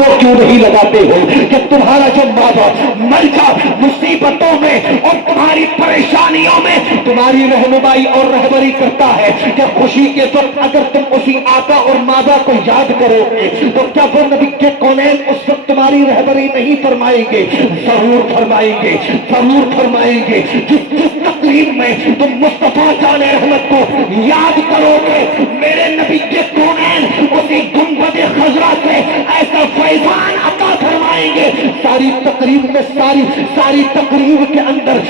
वो क्यों नहीं लगाते हो कि तुम्हारा जब माँ बाप मर जा मुसीबतों में और तुम्हारी परेशानियों में तुम्हारी रहनुमाई और रहबरी करता है, क्या खुशी के वक्त अगर तुम उसी आका और मादा को याद करोगे तो क्या वो नबी के कौनैन उस वक्त तुम्हारी रहबरी नहीं फरमाएंगे? जरूर फरमाएंगे, जरूर फरमाएंगे। जिस तकलीफ में तुम मुस्तफा जाने रहमत को याद करोगे, मेरे नबी के कौनैन उसी गुंबद खजरा से ऐसा फैजान अता फरमाएंगे। सारी तकरीब में सारी तकरीब के अंदर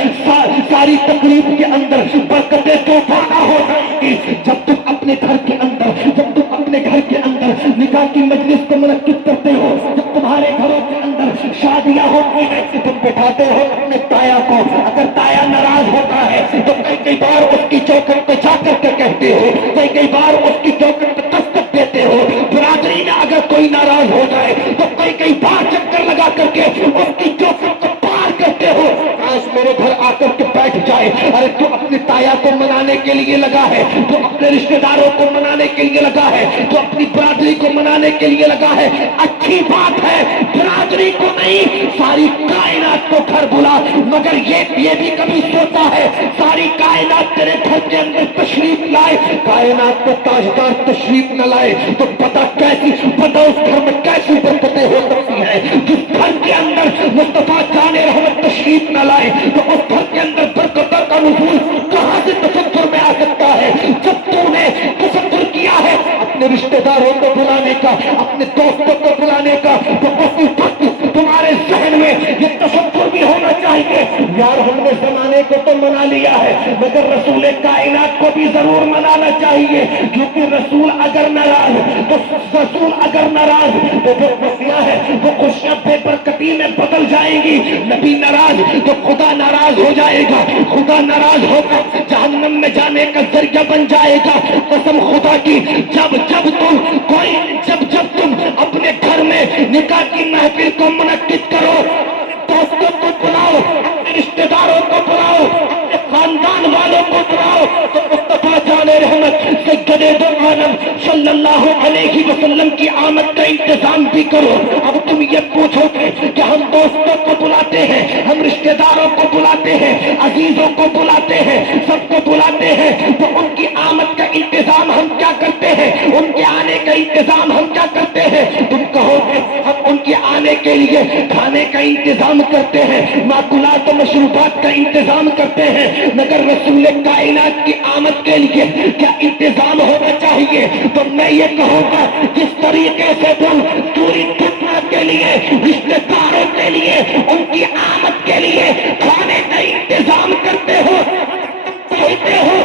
सारी तकरीब के अंदर बरकतें तूफाना हो जाएंगी। जब तुम अपने घर के अंदर निकाह की मजलिस को मुनक्किद करते हो, जब तुम्हारे घरों के अंदर शादियां होती हैं, तुम बिठाते हो अपने ताया को। अगर ताया नाराज होता है तो कई बार उसकी चौखट पे जाकर के कहते हो, कई बार उसकी चौखट पे दस्तक देते हो। बिरादरी में अगर कोई नाराज हो जाए तो कई बार चक्कर लगा करके उसकी चौखट को पार करते हो। आज मेरे घर आकर के बैठ जाए। अरे तू अपनी ताया को मनाने के लिए लगा है, तो अपने रिश्तेदारों को मनाने के लिए लगा है, तो अपनी बिरादरी को मनाने के लिए लगा है। अच्छी बात है, बिरादरी को नहीं सारी कायनात को घर बुला। मगर ये भी कभी सोचा है सारी कायनात तेरे घर के अंदर तशरीफ लाए, कायनात को ताजदार तशरीफ न लाए तो पता उस घर में कैसी बरकतें हो सकती है। जिस घर के अंदर मुस्तफा जाने रहमत तशरीफ न लाए तो उस घर के अंदर बरकतों का नुज़ूल कहां से तसव्वुर में आ सकता है? जब तूने तसव्वुर किया है अपने रिश्तेदारों को बुलाने का, अपने दोस्तों को बुलाने का, तो उसी वक्त तुम्हारे जहन में ये तसव्वुर भी होना चाहिए, यार हमने जमाने को तो मना लिया है मगर रसूल कायनात को भी जरूर मनाना चाहिए। क्योंकि रसूल अगर नाराज तो जो खुशियां है वो खुशियां बेबरकती में बदल जाएंगी। नबी नाराज तो खुदा नाराज हो जाएगा, खुदा नाराज होगा जहन्नम में जाने का जरिया बन जाएगा। कसम खुदा की, जब तुम अपने घर में निकाह की महफिल को मुनक्किद करो, दोस्तों को बुलाओ, अपने रिश्तेदारों को बुलाओ, अपने खानदान वालों को बुलाओ, तो मुस्तफा जाने रहमत सैयदे दो आलम सल्लल्लाहु अलैहि वसल्लम की आमद का इंतजाम भी करो। अब तुम ये पूछोगे कि हम दोस्तों को बुलाते हैं, हम रिश्तेदारों को बुलाते हैं, अजीजों को बुलाते हैं, सबको बुलाते हैं, तो उनकी आमद का इंतजाम हम क्या करते हैं? उनके आने का इंतजाम हम क्या करते हैं? तुम कहोगे हम उनके आने के लिए खाने का इंतजाम करते हैं, माकुलात और मशरूबात का इंतजाम करते हैं। मगर रसूल कायनात की आमद के लिए क्या इंतजाम होना चाहिए? तो मैं ये कहूँगा जिस तरीके से तुम पूरी दुनिया के लिए, रिश्तेदारों के लिए, उनकी आमद के लिए खाने का इंतजाम करते हो, कहते हो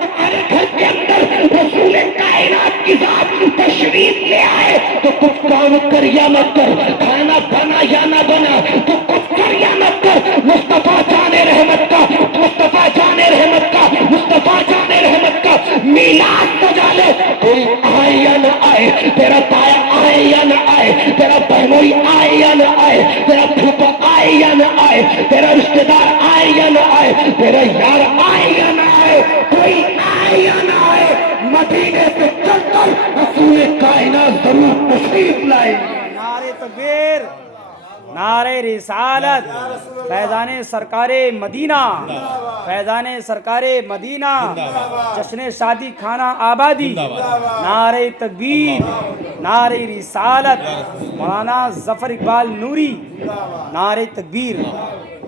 तुम्हारे घर के अंदर रसूल कायनात की जात तशरीफ ले आए तो कुछ काम कर या न कर, खाना बना या न बना, तो कुछ कर या न कर, मुस्तफा जाने रहमत का, मुस्तफा जाने रहमत का, मुस्तफा जाने रहमत का मीलाद सजा ले। कोई आए या न आए, तेरा ताया आए या न आए, तेरा बहनोई आए या न आए, तेरा फूफा आए या न आए, तेरा रिश्तेदार आए या न आए, तेरा यार आए या न आए, कोई आए या न आए, मदीने से चलकर रसूल कायनात जरूर तशरीफ लाए। नारे तकबीर, नारे रिसालत, फैज़ाने सरकारे मदीना, फैज़ाने सरकारे मदीना, जश्न शादी खाना आबादी, नारे तकबीर, नारे रिसालत, मौलाना जफर इकबाल नूरी, नारे तकबीर।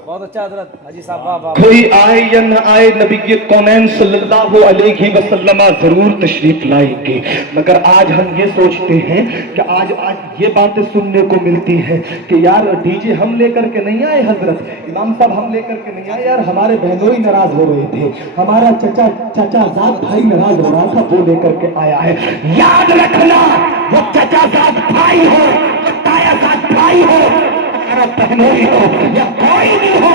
बहुत अच्छा हजरत हाजी साहब, वाह वाह। कोई आए या न आए, नबी के कौनैन सल्लल्लाहु अलैहि वसल्लम जरूर तशरीफ लाएंगे। मगर आज हम ये सोचते हैं कि आज ये बातें सुनने को मिलती है कि यार डीजे हम लेकर के नहीं आए, हजरत इमाम साहब हम लेकर के नहीं आए, यार हमारे बहनोई नाराज हो रहे थे, हमारा चाचा जात भाई नाराज हो रहा था, वो लेकर के आया है। याद रखना, वो चाचा जात भाई हो, ताया जात भाई हो, बहनोई हो या कोई भी हो,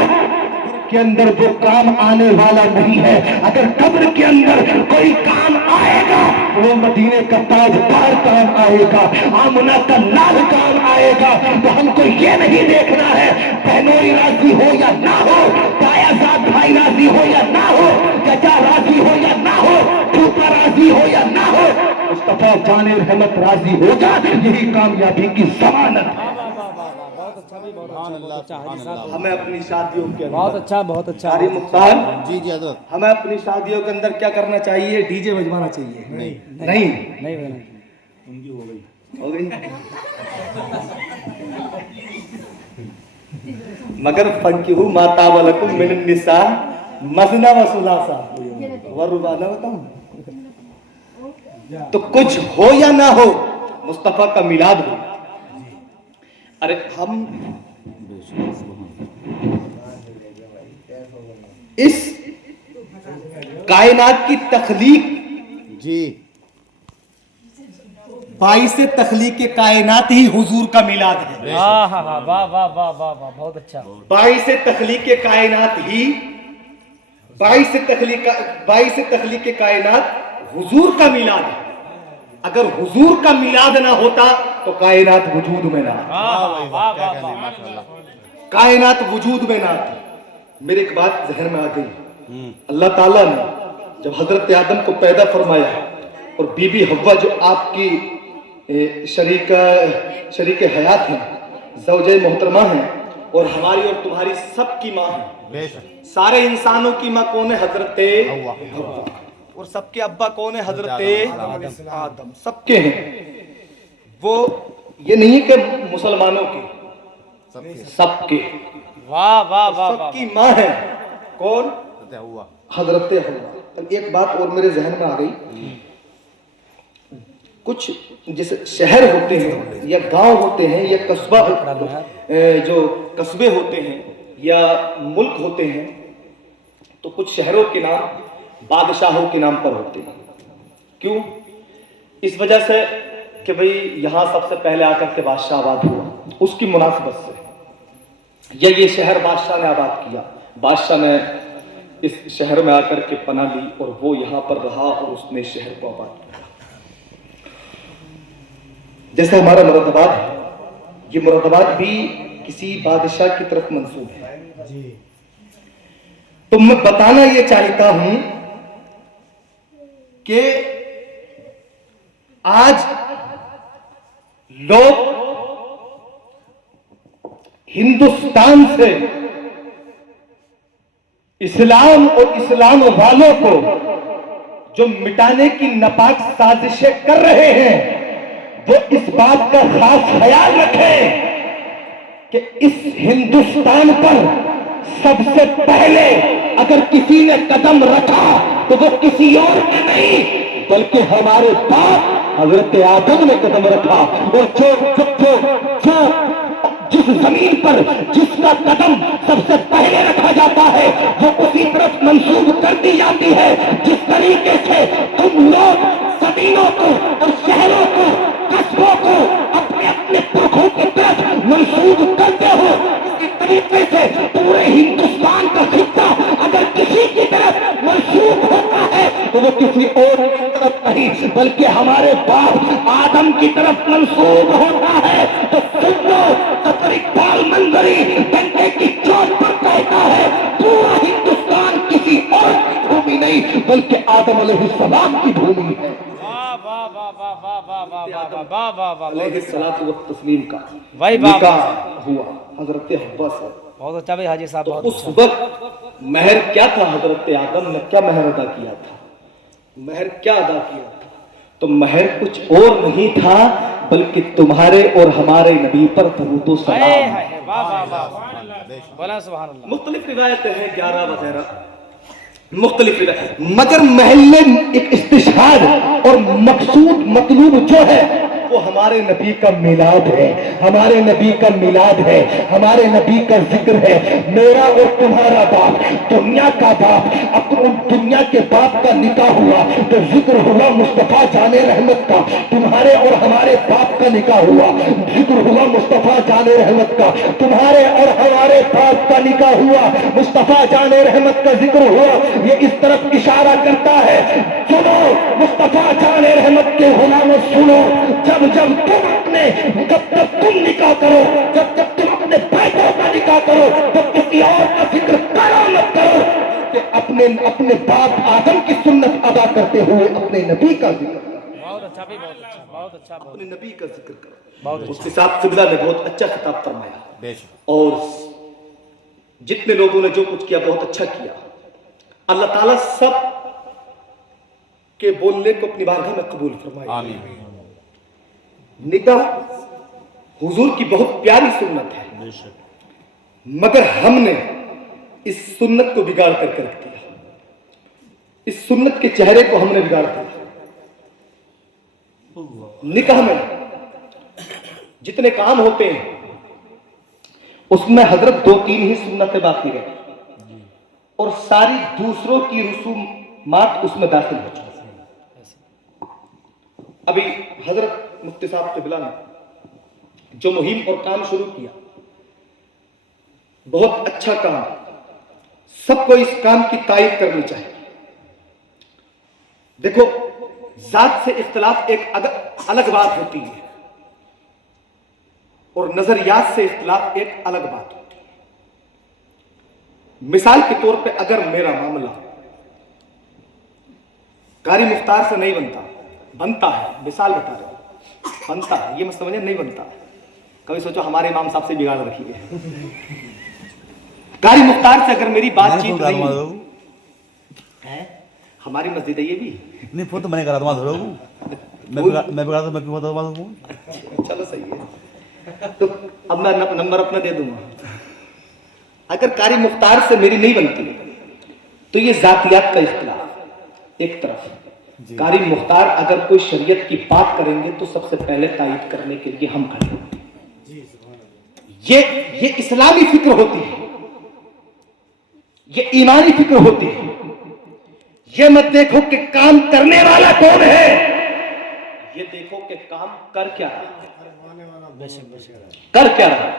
के अंदर वो काम आने वाला नहीं है। अगर कब्र के अंदर कोई काम आएगा वो मदीने का ताजदार काम आएगा, आमना का लाल काम आएगा। तो हमको ये नहीं देखना है बहनोई राजी हो या ना हो, ताया साथ भाई राजी हो या ना हो, चाचा राजी हो या ना हो, फूफा राजी हो या ना हो, मुस्तफा जाने रहमत राजी होगा, यही कामयाबी की जमानत है। बहुत अच्छा भी, बहुत अच्छा हाजी साहब, हमें अपनी शादियों के बहुत अंदर, अच्छा, बहुत अच्छा। कारी मुख्तार, जी जी हजरत, हमें अपनी शादियों के अंदर क्या करना चाहिए? डीजे बजवाना चाहिए? नहीं नहीं बना हो गई। मगर फंकिहु माता वलकुम मिन निसा मसना व सुलासा व रुबाना, बताऊं तो कुछ हो या ना हो, मुस्तफा का मिलाद हो। अरे हम इस कायनात की तख्लीक, जी बाईस तख्लीक के कायनात ही हुजूर का मिलाद है। वाह वाह वाह वाह वाह वाह वाह, बहुत अच्छा। बाईस तख्लीक के कायनात ही, बाईस तख्लीक के कायनात हुजूर का मिलाद है। अगर हुजूर का मिलाद ना होता तो कायनात वजूद में ना, कायनात वजूद में ना थी। मेरी एक बात जहन में आ गई, अल्लाह ताला ने जब हजरत आदम को पैदा फरमाया और बीबी हव्वा जो आपकी शरीक हयात है, ज़ौजे मोहतरमा है और हमारी और तुम्हारी सबकी माँ है, बेशक सारे इंसानों की माँ कौन है? हजरत हव्वा। हव्वा। और सबके अब्बा कौन है? हजरत आदम। सबके हैं वो, ये नहीं कि मुसलमानों के, सबके, वाह वाह वाह वाह, सबकी माँ है कौन? हुआ हजरत हव्वा। अब एक बात और मेरे जहन में आ गई, कुछ जैसे शहर होते हैं या गांव होते हैं या कस्बा, जो कस्बे होते हैं या मुल्क होते हैं, तो कुछ शहरों के नाम बादशाहों के नाम पर होते हैं। क्यों? इस वजह से कि भाई यहाँ सबसे पहले आकर के बादशाह आबाद हुआ, उसकी मुनासिबत से, या ये शहर बादशाह ने आबाद किया, बादशाह ने इस शहर में आकर के पनाह ली और वो यहाँ पर रहा और उसने शहर को आबाद किया। जैसे हमारा मुरादाबाद है, ये मुरादाबाद भी किसी बादशाह की तरफ मंसूब है। तो मैं बताना ये चाहता हूं कि आज लोग हिंदुस्तान से इस्लाम और इस्लाम वालों को जो मिटाने की नापाक साजिशें कर रहे हैं, वो इस बात का खास ख्याल रखें कि इस हिंदुस्तान पर सबसे पहले अगर किसी ने कदम रखा तो वो किसी और ने नहीं बल्कि हमारे बाप हजरत आदम ने कदम रखा। और जो जिस जमीन पर जिसका कदम सबसे पहले रखा जाता है वो उसी तरफ मंसूब कर दी जाती है। जिस तरीके से तुम लोग जमीनों को और शहरों को, कस्बों को अपने अपने पुरखों की तरफ मंसूब करते हो, इसी तरीके से पूरे हिंदुस्तान का खित्ता अगर किसी की तरफ मंसूब होता है तो वो किसी और की तरफ नहीं बल्कि हमारे बाप आदम की तरफ मंसूब होता है। तो सुन लो, सफर इकबाल मंजरी डंडे की चोट पर कहता है पूरा हिंदुस्तान किसी और की भूमि नहीं बल्कि आदम अलैहिस्सलाम की भूमि है। अलैहिस्सलातु व तस्लीम का भाई निकाह हुआ हजरत हव्वा से। बहुत अच्छा भाई हाजी साहब, तो बहुत उस अच्छा। वक्त महर क्या था? हजरत आदम ने क्या महर अदा किया था? महर क्या अदा किया था? तो महर कुछ और नहीं था बल्कि तुम्हारे और हमारे नबी पर दरूद व हाय, सलाम। हाय, वाह वाह वाह, बोला सुभान अल्लाह। मुख्तलिफ रिवायतें हैं, 11 वगैरह मुख्तलिफ रिवायत, मगर महल में एक इस्तिशहाद और मकसूद मतलूब जो है वो हमारे नबी का मिलाद है, हमारे नबी का मिलाद है, हमारे नबी का जिक्र है। मेरा और तुम्हारा बाप, दुनिया का बाप, अपने दुनिया के बाप का निकाह हुआ तो जिक्र हुआ मुस्तफा जाने रहमत का। तुम्हारे और हमारे बाप का निकाह हुआ, जिक्र हुआ मुस्तफा जाने रहमत का। तुम्हारे और हमारे बाप का निकाह हुआ, मुस्तफा जाने रहमत का जिक्र हुआ। ये इस तरफ इशारा करता है, सुनो मुस्तफा जाने रहमत के गुलामों, सुनो, जब तुम निकाह करो, जब तुम अपने भाइयों का निकाह करो तो किसी और का जिक्र करो मत करो कि अपने बाप आदम की सुन्नत अदा करते हुए अपने नबी का जिक्र करो। अच्छा भाई, बहुत अच्छा, बहुत अच्छा, बहुत अपने नबी का जिक्र करो। बहुत अच्छा। उसके साथ किबला ने बहुत अच्छा खिताब फरमाया बेशक और जितने लोगों ने जो कुछ किया बहुत अच्छा किया। अल्लाह ताला सब के बोलने को अपनी बारगाह में कबूल फरमाए। आमीन। निकाह हुजूर की बहुत प्यारी सुन्नत है, मगर हमने इस सुन्नत को बिगाड़ करके रख दिया। इस सुन्नत के चेहरे को हमने बिगाड़ दिया। निकाह में जितने काम होते हैं उसमें हजरत 2-3 ही सुन्नतें बाकी रही और सारी दूसरों की रसूमात उसमें दाखिल हो चुकी। अभी हजरत मुफ्ती साहब क़िबला ने जो मुहिम और काम शुरू किया, बहुत अच्छा काम, सबको इस काम की तारीफ करनी चाहिए। देखो, जात से इख्तिलाफ एक अलग बात होती है और नजरियात से इख्तिलाफ एक अलग बात होती है। मिसाल के तौर पे अगर मेरा मामला कारी मुख्तार से नहीं बनता है, मिसाल बता रहा हूं, बनता है, ये मत समझे नहीं बनता है। कभी सोचो हमारे इमाम साहब से बिगाड़ रखी है। कारी मुख्तार से अगर मेरी बातचीत नहीं है, हमारी मस्जिद है ये भी नहीं, फोटो मैंने करा तुम्हारा मैं बिगाड़ा तो मैं क्यों बता दूँ? चलो सही है। तो अब मैं नंबर अपना दे दूंगा। अगर कारी मुख्तार से मेरी नहीं बनती तो ये जातियात का इख्तिलाफ एक तरफ, कारी मुख्तार अगर कोई शरीयत की बात करेंगे तो सबसे पहले तायद करने के लिए हम खड़े होते हैं। ये इस्लामी फिक्र होती है, ये ईमानी फिक्र होती है। ये मत देखो कि काम करने वाला कौन है, ये देखो कि काम कर क्या रहा है, कर क्या रहा है।